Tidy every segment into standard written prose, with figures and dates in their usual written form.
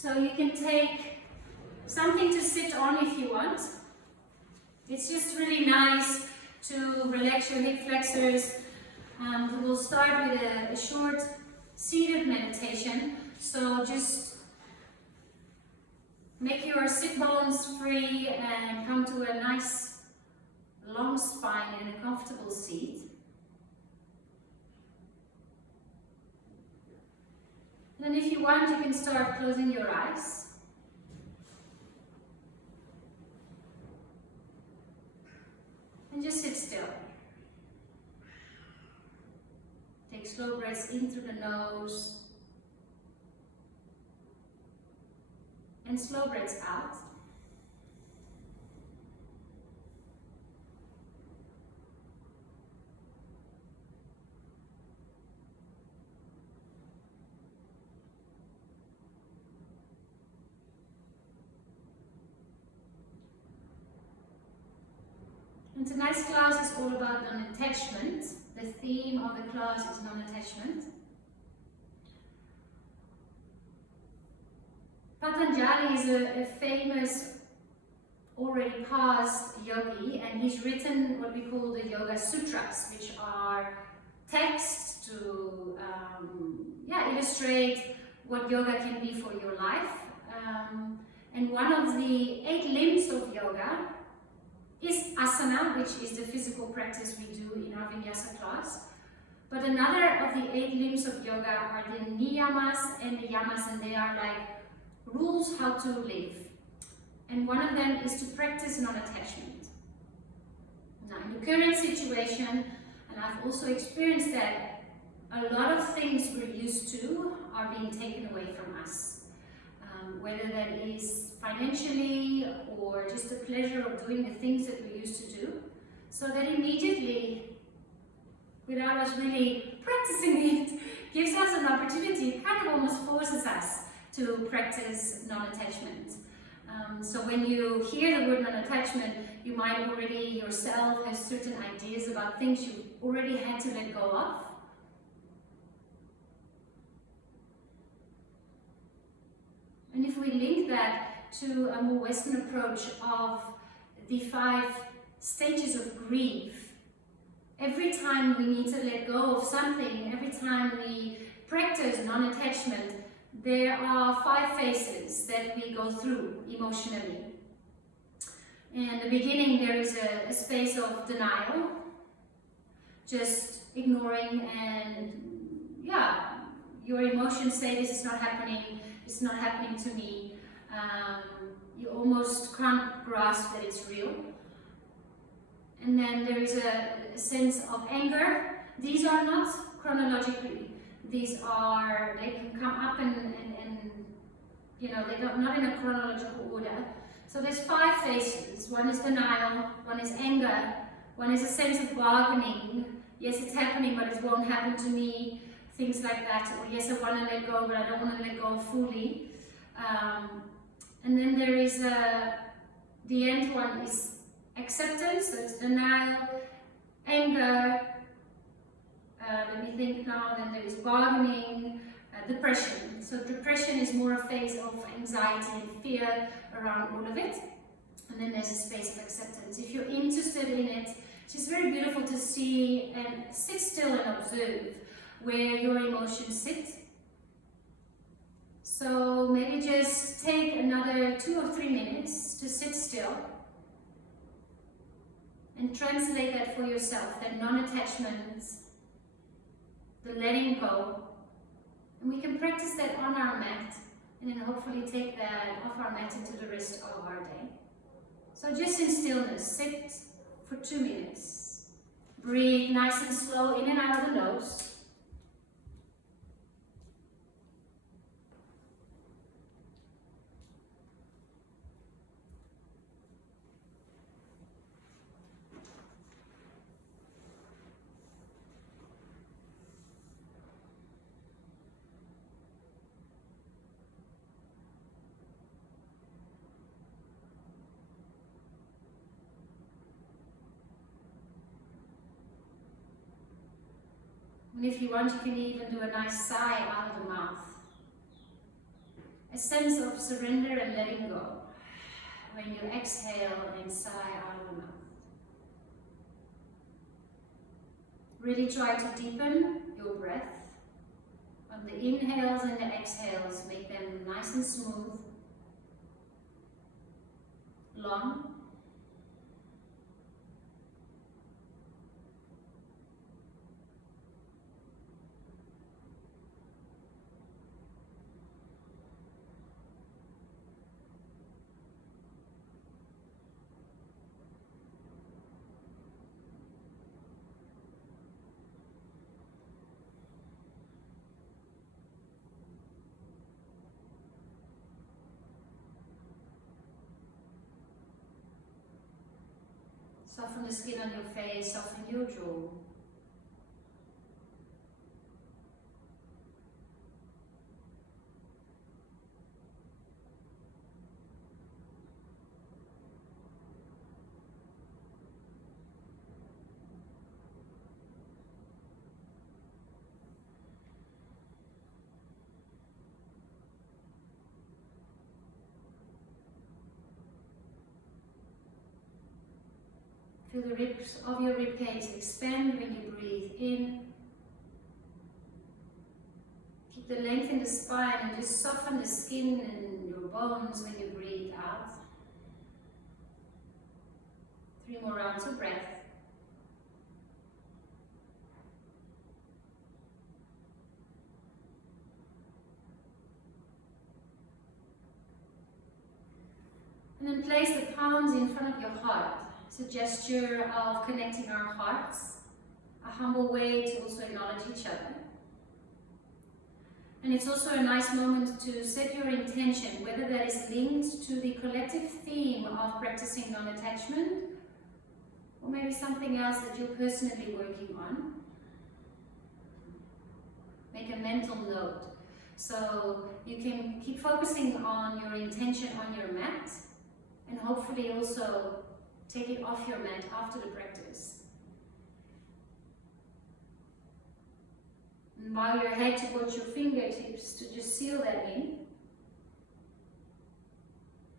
So you can take something to sit on if you want. It's just really nice to relax your hip flexors. We will start with a short seated meditation. So just make your sit bones free and come to a nice long spine and a comfortable seat. And then if you want, you can start closing your eyes. And just sit still. Take slow breaths in through the nose. And slow breaths out. And tonight's class is all about non-attachment. The theme of the class is non-attachment. Patanjali is a famous, already past yogi, and he's written what we call the Yoga Sutras, which are texts to illustrate what yoga can be for your life. And one of the 8 limbs of yoga is asana, which is the physical practice we do in our Vinyasa class. But another of the 8 limbs of yoga are the niyamas and the yamas, and they are like rules how to live. And one of them is to practice non-attachment. Now, in the current situation, and I've also experienced that, a lot of things we're used to are being taken away from us. Whether that is financially or just the pleasure of doing the things that we used to do. So that immediately, without us really practicing it, gives us an opportunity. It kind of almost forces us to practice non-attachment. So when you hear the word non-attachment, you might already yourself have certain ideas about things you already had to let go of. And if we link that to a more Western approach of the 5 stages of grief, every time we need to let go of something, every time we practice non-attachment, there are 5 phases that we go through emotionally. In the beginning, there is a space of denial, just ignoring, and your emotions say this is not happening, it's not happening to me. You almost can't grasp that it's real. And then there is a sense of anger. These are not chronologically. These are, they can come up and they're not in a chronological order. So there's 5 phases. One is denial, one is anger, one is a sense of bargaining. Yes, it's happening, but it won't happen to me. Things like that. Or yes, I want to let go, but I don't want to let go fully. And then there is the end one is acceptance. So it's denial, anger. Let me think now. Then there is bargaining, depression. So depression is more a phase of anxiety and fear around all of it. And then there's a space of acceptance. If you're interested in it, it's just very beautiful to see and sit still and observe where your emotions sit. So maybe just take another 2 or 3 minutes to sit still and translate that for yourself, that non-attachment, the letting go. And we can practice that on our mat and then hopefully take that off our mat into the rest of our day. So just in stillness, sit for 2 minutes. Breathe nice and slow in and out of the nose. And if you want, you can even do a nice sigh out of the mouth. a sense of surrender and letting go when you exhale and sigh out of the mouth. Really try to deepen your breath. On the inhales and the exhales, make them nice and smooth, long. Soften the skin on your face, soften your jaw. Feel the ribs of your ribcage expand when you breathe in. Keep the length in the spine and just soften the skin and your bones when you breathe out. 3 more rounds of breath. And then place the palms in front of your heart. It's a gesture of connecting our hearts, a humble way to also acknowledge each other. And it's also a nice moment to set your intention, whether that is linked to the collective theme of practicing non-attachment, or maybe something else that you're personally working on. Make a mental note. So you can keep focusing on your intention on your mat, and hopefully also take it off your mat after the practice. And bow your head towards your fingertips to just seal that in.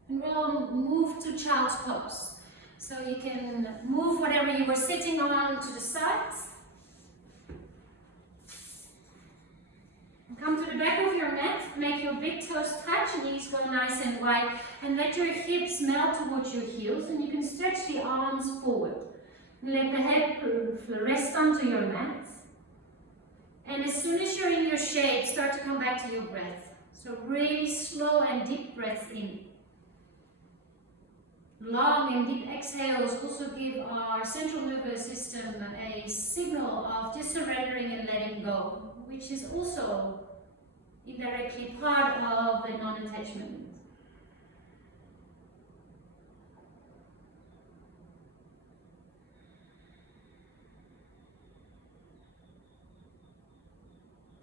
And we'll move to child's pose. So you can move whatever you were sitting on to the sides. Come to the back of your mat, make your big toes touch, knees go nice and wide, and let your hips melt towards your heels, and you can stretch the arms forward. Let the head rest onto your mat. And as soon as you're in your shape, start to come back to your breath. So really slow and deep breath in. Long and deep exhales also give our central nervous system a signal of just surrendering and letting go, which is also indirectly part of the non-attachment.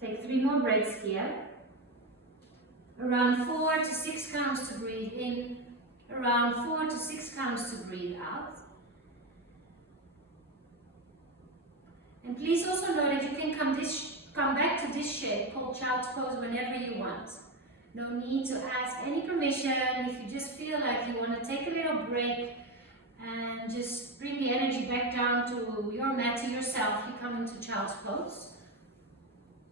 Take 3 more breaths here. Around 4 to 6 counts to breathe in. Around 4 to 6 counts to breathe out. And please also know that you can come back to this shape called child's pose whenever you want. No need to ask any permission. If you just feel like you want to take a little break and just bring the energy back down to your mat, to yourself, you come into child's pose.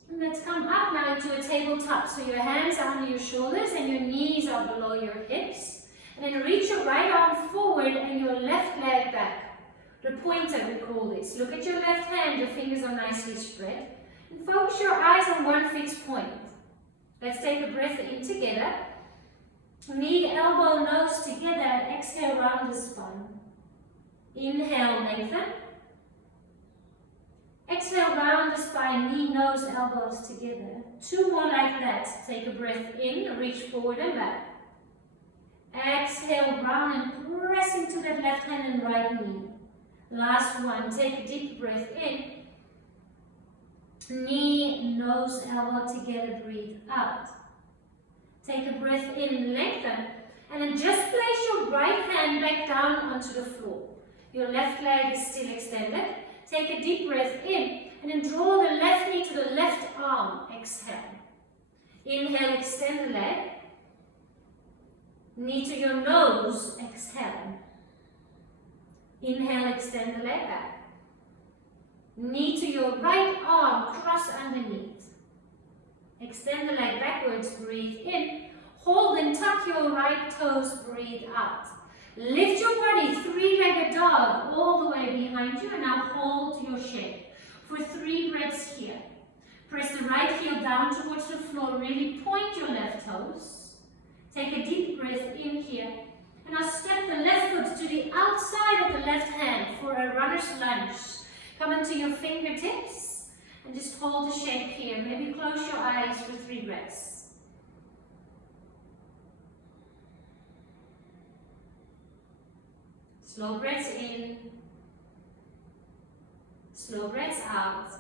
And let's come up now into a tabletop. So your hands are under your shoulders and your knees are below your hips. And then reach your right arm forward and your left leg back. The pointer, we call this. Look at your left hand, your fingers are nicely spread. And focus your eyes on one fixed point. Let's take a breath in together. Knee, elbow, nose together, and exhale round the spine. Inhale, lengthen. Exhale, round the spine, knee, nose, elbows together. 2 more like that. Take a breath in, reach forward and back. Exhale, round and press into that left hand and right knee. Last one, take a deep breath in. Knee, nose, elbow together, breathe out. Take a breath in, lengthen, and then just place your right hand back down onto the floor. Your left leg is still extended. Take a deep breath in, and then draw the left knee to the left arm. Exhale. Inhale, extend the leg. Knee to your nose, exhale. Inhale, extend the leg back. Knee to your right arm, cross underneath. Extend the leg backwards, breathe in. Hold and tuck your right toes, breathe out. Lift your body, three-legged dog, all the way behind you, and now hold your shape for 3 breaths here. Press the right heel down towards the floor, really point your left toes. Take a deep breath in here, and now step the left foot to the outside of the left hand for a runner's lunge. Come into your fingertips, and just hold the shape here. Maybe close your eyes for 3 breaths. Slow breaths in, slow breaths out.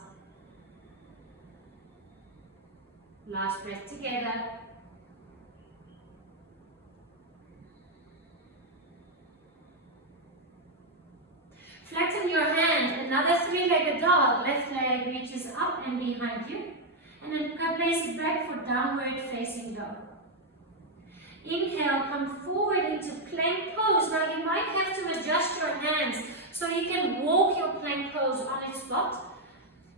Last breath together. Flatten your hand, another 3-legged dog. Left leg reaches up and behind you. And then place it back for downward facing dog. Inhale, come forward into plank pose. Now you might have to adjust your hands so you can walk your plank pose on its spot.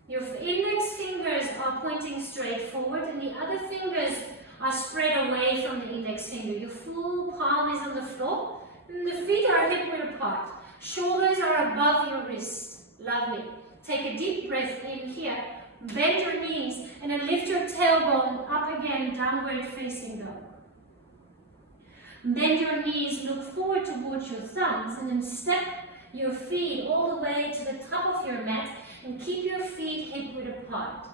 Your index fingers are pointing straight forward and the other fingers are spread away from the index finger. Your full palm is on the floor and the feet are hip-width apart. Shoulders are above your wrist. Lovely. Take a deep breath in here. Bend your knees and then lift your tailbone up again, downward facing dog. Bend your knees, look forward towards your thumbs, and then step your feet all the way to the top of your mat and keep your feet hip-width apart.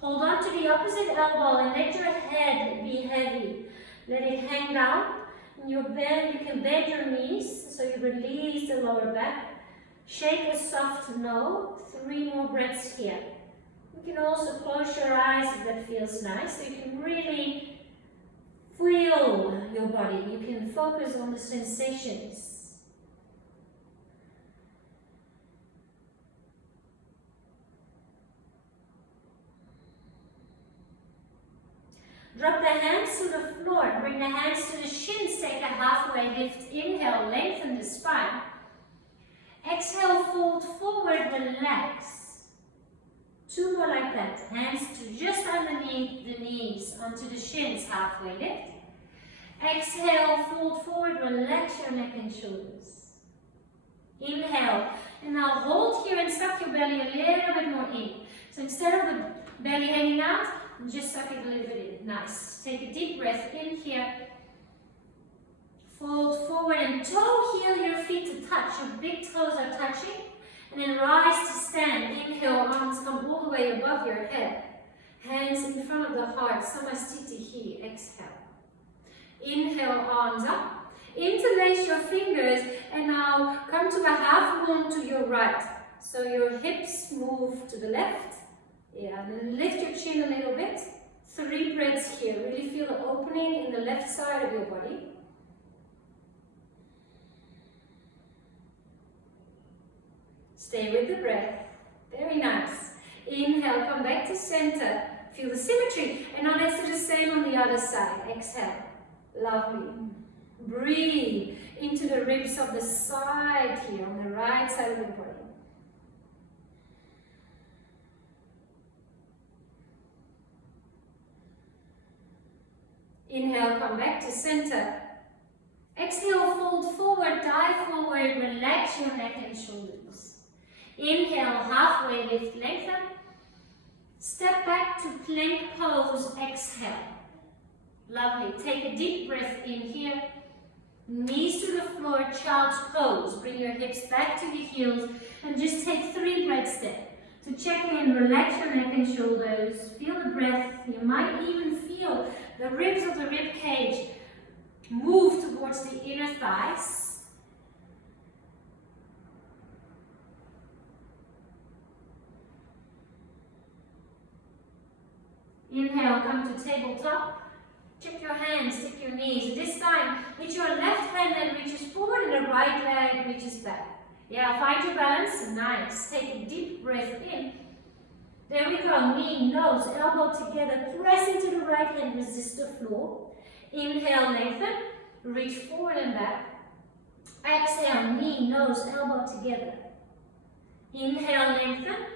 Hold on to the opposite elbow and let your head be heavy. Let it hang down. And you can bend your knees so you release the lower back. Shake a soft no. 3 more breaths here. You can also close your eyes if that feels nice, so you can really feel your body. You can focus on the sensations. Drop the hands to the floor. Bring the hands to the shins. Take a halfway lift. Inhale, lengthen the spine. Exhale, fold forward, relax. 2 more like that. Hands to just underneath the knees, onto the shins, halfway lift. Exhale, fold forward, relax your neck and shoulders. Inhale, and now hold here and suck your belly a little bit more in. So instead of the belly hanging out, just suck it a little bit in. Nice. Take a deep breath in here. Fold forward and toe heel your feet to touch. Your big toes are touching. And then rise to stand. Inhale, arms come all the way above your head. Hands in front of the heart. Samastitihi. Exhale. Inhale, arms up. Interlace your fingers and now come to a half moon to your right. So your hips move to the left. Yeah, and then lift your chin a little bit. 3 breaths here. Really feel the opening in the left side of your body. Stay with the breath. Very nice. Inhale, come back to center. Feel the symmetry. And now let's do the same on the other side. Exhale. Lovely. Breathe into the ribs of the side here, on the right side of the body. Inhale, come back to center. Exhale, fold forward, dive forward, relax your neck and shoulders. Inhale, halfway lift, lengthen. Step back to plank pose, exhale. Lovely. Take a deep breath in here. Knees to the floor, child's pose. Bring your hips back to your heels and just take 3 breaths there. To check in, relax your neck and shoulders. Feel the breath. You might even feel the ribs of the rib cage move towards the inner thighs. Inhale, come to tabletop. Check your hands, stick your knees. This time, it's your left hand that reaches forward and the right leg reaches back. Yeah, find your balance. Nice. Take a deep breath in. There we go. Knee, nose, elbow together. Press into the right hand, resist the floor. Inhale, lengthen. Reach forward and back. Exhale, knee, nose, elbow together. Inhale, lengthen.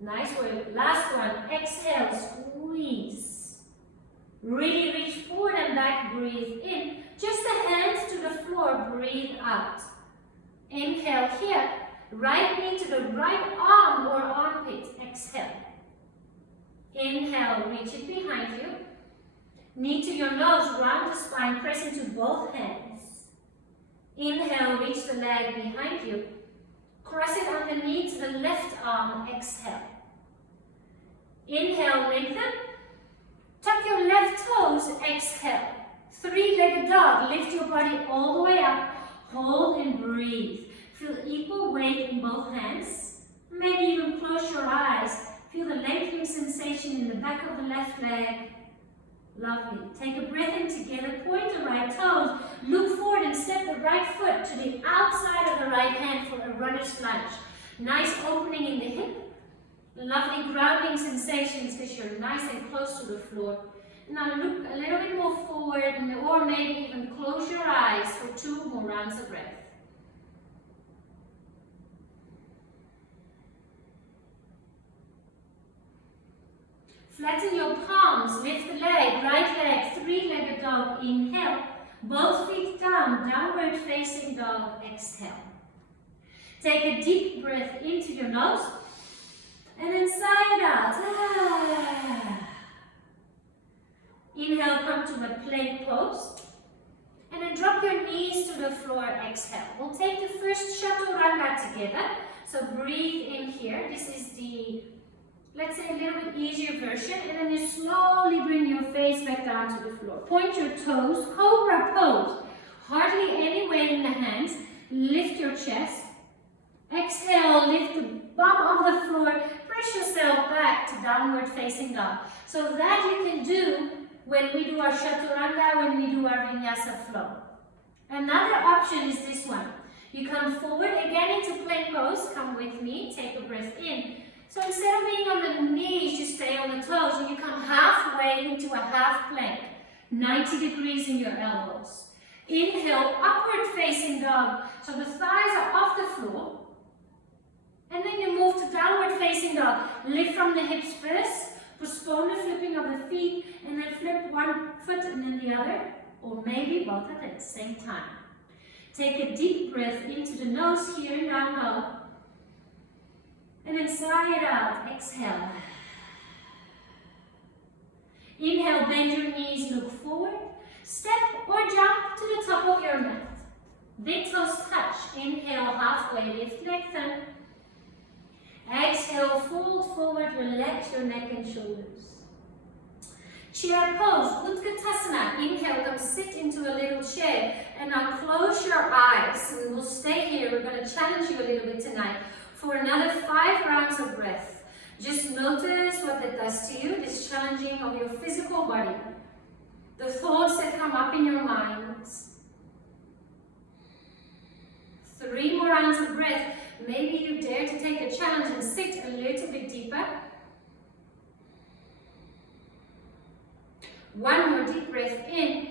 Nice work. Last one. Exhale, squeeze. Really reach forward and back. Breathe in. Just the hands to the floor. Breathe out. Inhale here. Right knee to the right arm or armpit. Exhale. Inhale, reach it behind you. Knee to your nose, round the spine, press into both hands. Inhale, reach the leg behind you. Cross it underneath the left arm. Exhale. Inhale, lengthen. Tuck your left toes. Exhale. Three-legged dog. Lift your body all the way up. Hold and breathe. Feel equal weight in both hands. Maybe even close your eyes. Feel the lengthening sensation in the back of the left leg. Lovely. Take a breath in together. Point the right toes. Look forward and step the right foot to the outside of the right hand for a runner's lunge. Nice opening in the hip. Lovely grounding sensations because you're nice and close to the floor. Now look a little bit more forward or maybe even close your eyes for 2 more rounds of breath. Flatten your palms, lift the leg, right leg, three-legged dog, inhale. Both feet down, downward facing dog, exhale. Take a deep breath into your nose and then sigh it out. Inhale, come to the plank pose. And then drop your knees to the floor, exhale. We'll take the first chaturanga together. So breathe in here. This is the, let's say, a little bit easier version. And then you slowly bring your face back down to the floor. Point your toes, cobra pose. Hardly any weight in the hands. Lift your chest. Exhale, lift the bum of the floor. Press yourself back to downward facing dog. So that you can do when we do our chaturanga, when we do our vinyasa flow. Another option is this one. You come forward again into plank pose. Come with me. Take a breath in. So instead of being on the knees, you stay on the toes and you come halfway into a half plank. 90 degrees in your elbows. Inhale, upward facing dog. So the thighs are off the floor. And then you move to downward facing dog. Lift from the hips first. Postpone the flipping of the feet and then flip one foot and then the other. Or maybe both at the same time. Take a deep breath into the nose here in down dog. And then sigh it out. Exhale. Inhale, bend your knees, look forward. Step or jump to the top of your mat. Big toes touch. Inhale, halfway lift, lengthen. Exhale, fold forward, relax your neck and shoulders. Chair pose, Utkatasana. Inhale, come sit into a little chair. And now close your eyes. And we'll stay here. We're going to challenge you a little bit tonight for another 5 rounds of breath. Just notice what that does to you, this challenging of your physical body. The thoughts that come up in your minds. 3 more rounds of breath. Maybe you dare to take a challenge and sit a little bit deeper. 1 more deep breath in.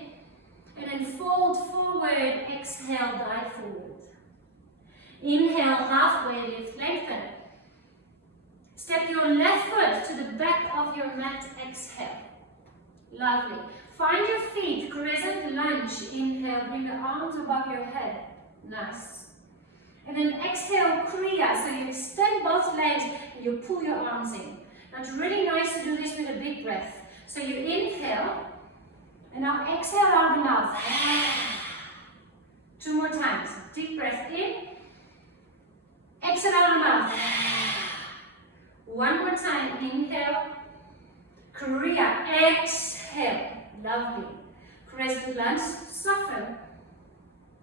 And then fold forward, exhale, dive forward. Inhale, halfway lift, lengthen. Step your left foot to the back of your mat, exhale. Lovely. Find your feet, crescent lunge. Inhale, bring the arms above your head. Nice. And then exhale, Kriya. So you extend both legs and you pull your arms in. Now it's really nice to do this with a big breath. So you inhale, and now exhale out the mouth. 2 more times. Deep breath in. Exhale out the mouth. 1 more time. Inhale. Kriya. Exhale. Lovely. Crescent lunge. Soften.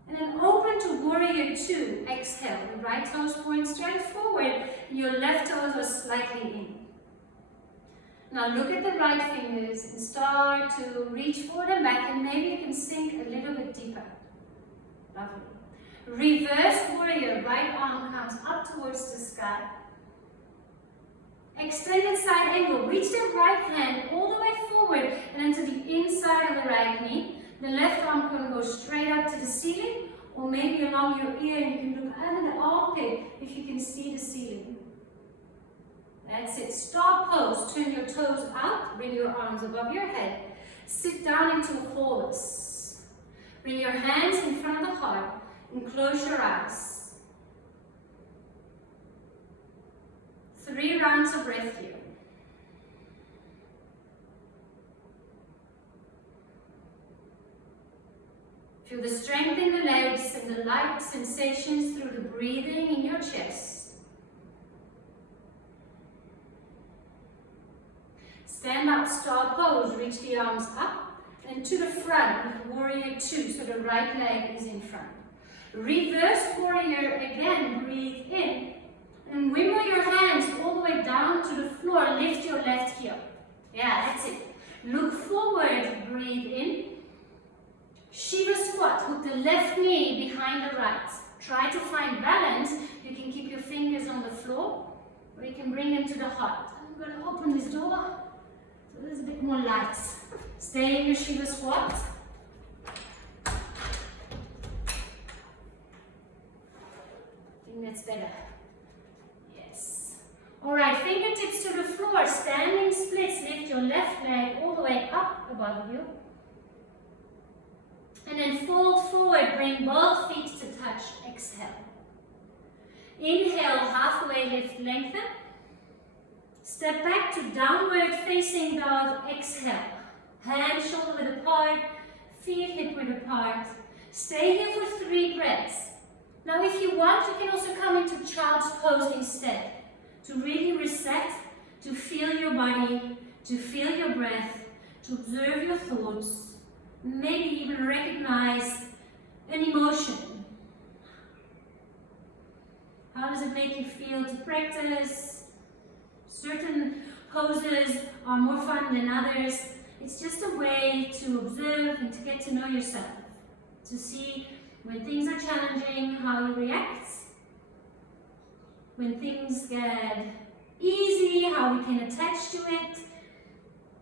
And then open to warrior 2. Exhale. The right toes point straight forward. Your left toes are slightly in. Now look at the right fingers and start to reach forward and back, and maybe you can sink a little bit deeper. Lovely. Reverse warrior. Right arm comes up towards the sky. Extended side angle. Reach the right hand all the way forward and then to the inside of the right knee. The left arm can go straight up to the ceiling, or maybe along your ear, and you can look under the armpit if you can see the ceiling. That's it. Star pose. Turn your toes out. Bring your arms above your head. Sit down into a holus. Bring your hands in front of the heart and close your eyes. 3 rounds of breath here. Feel the strength in the legs and the light sensations through the breathing in your chest. Stand up, star pose, reach the arms up and to the front with warrior 2, so the right leg is in front. Reverse warrior again, breathe in and wimble your hands all the way down to the floor, lift your left heel. Yeah, that's it. Look forward, breathe in. Shiva squat, hook the left knee behind the right. Try to find balance. You can keep your fingers on the floor or you can bring them to the heart. I'm going to open this door so there's a bit more light. Stay in your Shiva squat. I think that's better. Yes. Alright, fingertips to the floor, standing splits. Lift your left leg all the way up above you. And then fold forward, bring both feet to touch, exhale. Inhale, halfway lift, lengthen. Step back to downward facing dog, exhale. Hands shoulder width apart, feet hip width apart. Stay here for 3 breaths. Now if you want, you can also come into child's pose instead. To really reset, to feel your body, to feel your breath, to observe your thoughts. Maybe even recognize an emotion. How does it make you feel to practice? Certain poses are more fun than others. It's just a way to observe and to get to know yourself. To see when things are challenging, how you react. When things get easy, how we can attach to it.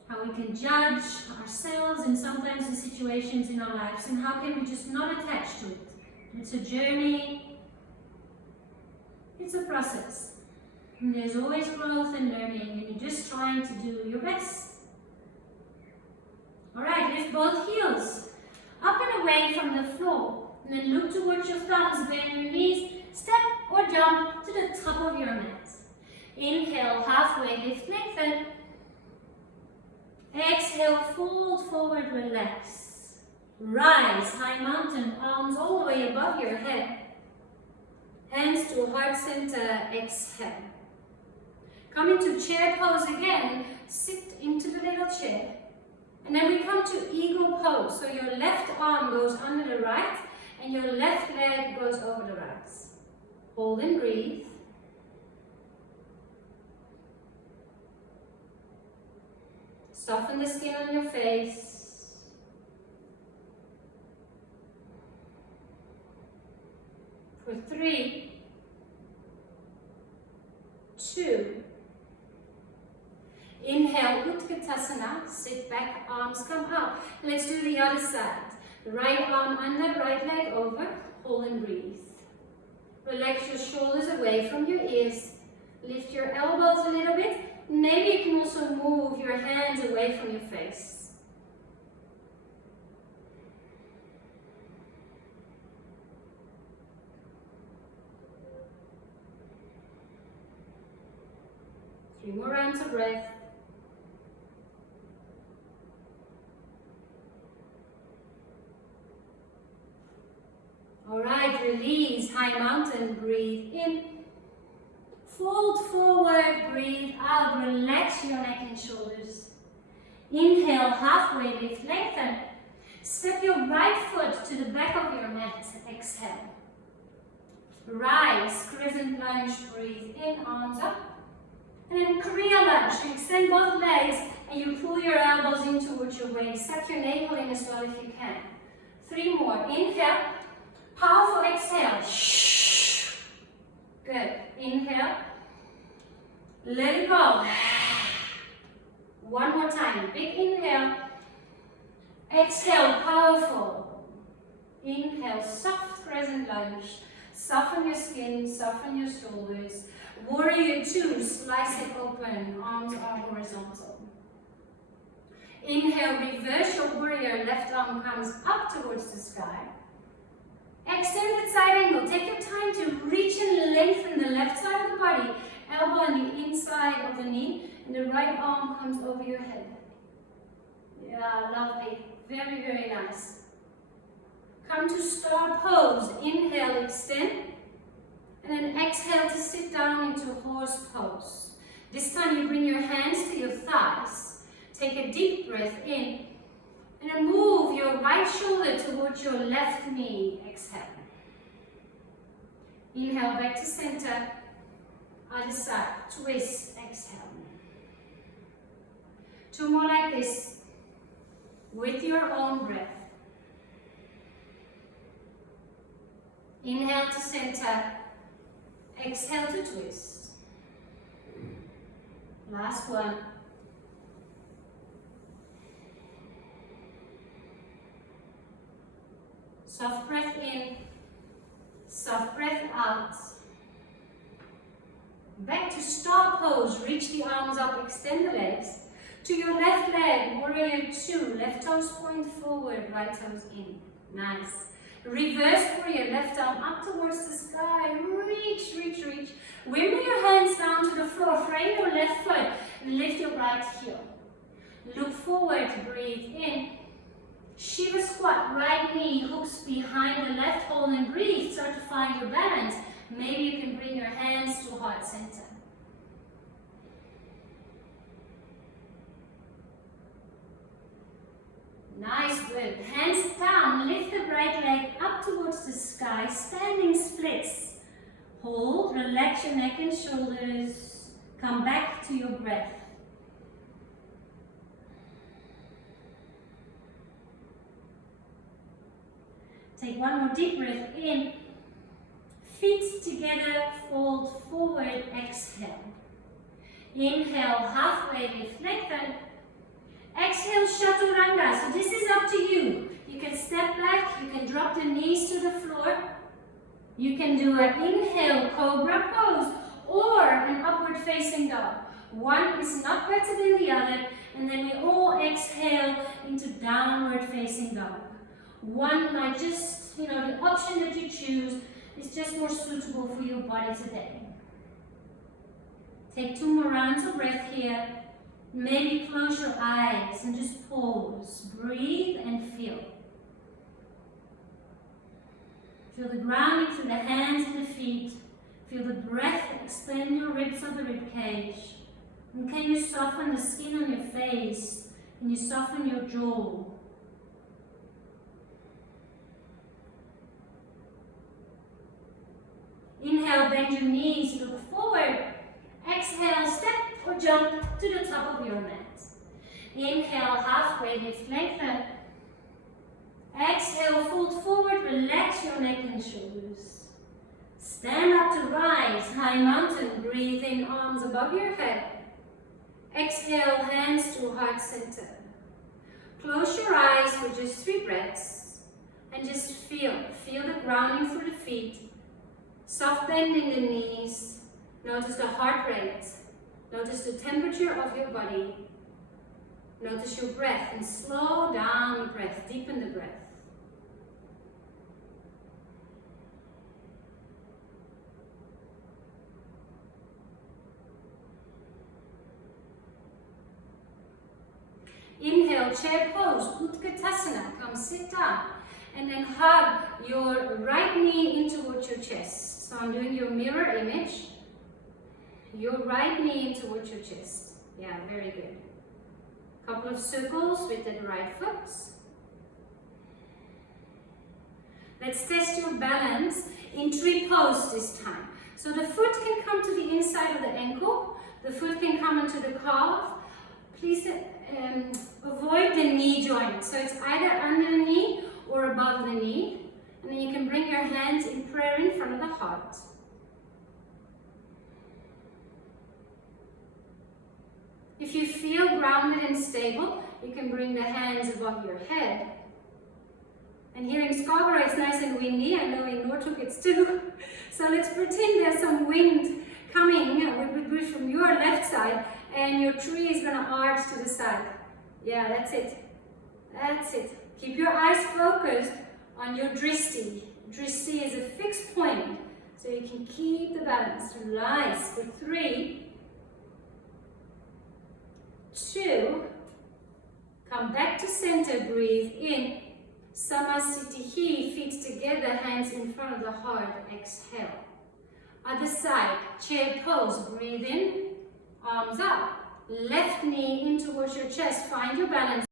How we can judge ourselves and sometimes the situations in our lives, and how can we just not attach to it. It's a journey, it's a process. And there's always growth and learning, and you're just trying to do your best. Alright, lift both heels up and away from the floor, and then look towards your thumbs, bend your knees, step or jump to the top of your mat. Inhale, halfway lift, lengthen. Exhale, fold forward, relax. Rise, high mountain, arms all the way above your head. Hands to heart center, exhale. Come into chair pose again, sit into the little chair. And then we come to eagle pose. So your left arm goes under the right and your left leg goes over the right. Hold and breathe. Soften the skin on your face. For 3, 2. Inhale, Utkatasana. Sit back, arms come up. Let's do the other side. Right arm under, right leg over. Hold and breathe. Relax your shoulders away from your ears. Lift your elbows a little bit. Maybe you can also move your hands away from your face. Three more rounds of breath. Alright, release, high mountain, breathe in. Fold forward, breathe out, relax your neck and shoulders. Inhale, halfway lift, lengthen. Step your right foot to the back of your mat, exhale. Rise, crescent lunge, breathe in, arms up. And then Kriya lunge, you extend both legs and you pull your elbows in towards your waist. Suck your navel in as well if you can. 3 more, inhale, powerful exhale. Good, inhale. Let it go. One more time. Big inhale. Exhale, powerful. Inhale, soft crescent lunge. Soften your skin, soften your shoulders. Warrior 2, slice it open, arms are horizontal. Inhale, reverse your warrior, left arm comes up towards the sky. Extended side angle, take your time to reach and lengthen the left side of the body, elbow on the inside of the knee, and the right arm comes over your head. Yeah, lovely, very, very nice. Come to star pose, inhale, extend, and then exhale to sit down into horse pose. This time you bring your hands to your thighs. Take a deep breath in, and then move your right shoulder towards your left knee. Exhale. Inhale, back to center. Other side, twist, exhale. 2 more like this, with your own breath. Inhale to center, exhale to twist. Last one. Soft breath in, soft breath out. Back to star pose, reach the arms up, extend the legs. To your left leg, warrior 2, left toes point forward, right toes in. Nice. Reverse warrior, left arm up towards the sky, reach, reach, reach. Wimble your hands down to the floor, frame your left foot, and lift your right heel. Look forward, breathe in. Shiva squat, right knee hooks behind the left, hold and breathe. Start to find your balance. Maybe you can bring your hands to heart center. Nice, good. Hands down, lift the right leg up towards the sky, standing splits. Hold, relax your neck and shoulders. Come back to your breath. Take one more deep breath in. Feet together, fold forward, exhale. Inhale, halfway lift, lengthen. Exhale, chaturanga. So this is up to you. You can step back, you can drop the knees to the floor. You can do an inhale, cobra pose, or an upward facing dog. One is not better than the other, and then we all exhale into downward facing dog. One might just, the option that you choose is just more suitable for your body today. Take 2 more rounds of breath here. Maybe close your eyes and just pause. Breathe and feel. Feel the grounding through the hands and the feet. Feel the breath expand your ribs of the rib cage. And can you soften the skin on your face? Can you soften your jaw? Inhale, bend your knees, look forward. Exhale, step or jump to the top of your mat. Inhale, halfway lift, lengthen. Exhale, fold forward, relax your neck and shoulders. Stand up to rise, high mountain, breathe in, arms above your head. Exhale, hands to heart center. Close your eyes for just 3 breaths and just feel the grounding through the feet. Soft bend in the knees. Notice the heart rate. Notice the temperature of your body. Notice your breath and slow down the breath. Deepen the breath. Inhale, chair pose, Utkatasana. Come sit down. And then hug your right knee in towards your chest. So I'm doing your mirror image. Your right knee in towards your chest. Yeah, very good. Couple of circles with the right foot. Let's test your balance in tree pose this time. So the foot can come to the inside of the ankle. The foot can come into the calf. Please avoid the knee joint. So it's either under the knee or above the knee. And then you can bring your hands in prayer in front of the heart. If you feel grounded and stable, you can bring the hands above your head. And here in Scarborough it's nice and windy. I know in Norfolk it's too. So let's pretend there's some wind coming from your left side, and your tree is going to arch to the side. Yeah, that's it. That's it. Keep your eyes focused on your drishti. Drishti is a fixed point, so you can keep the balance. Nice. For 3, 2, come back to center, breathe in. Samasthiti, feet together, hands in front of the heart, exhale. Other side, chair pose, breathe in, arms up. Left knee in towards your chest, find your balance.